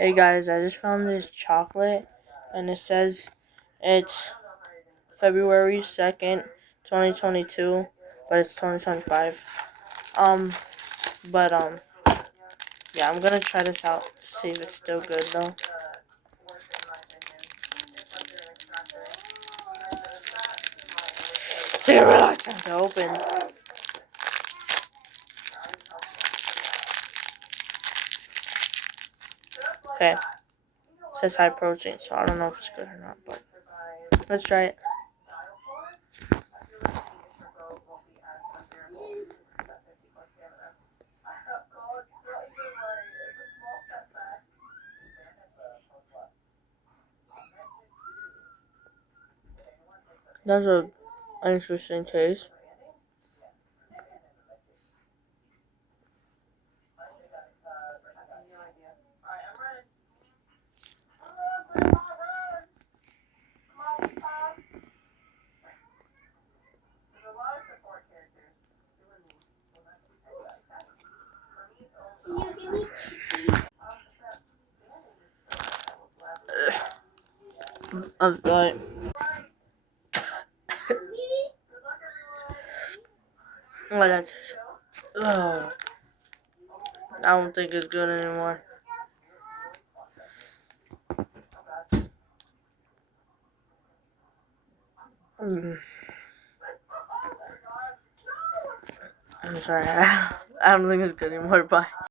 Hey guys, I just found this chocolate and it says it's February 2nd, 2022, but it's 2025. Um, but yeah, I'm gonna try this out, see if it's still good though. Take a relaxing to open. Okay, it says high protein, so I don't know if it's good or not, but let's try it. That's an interesting taste. I'm right. Oh, that's. Oh, I don't think it's good anymore. I'm sorry. I don't think it's good anymore. Bye.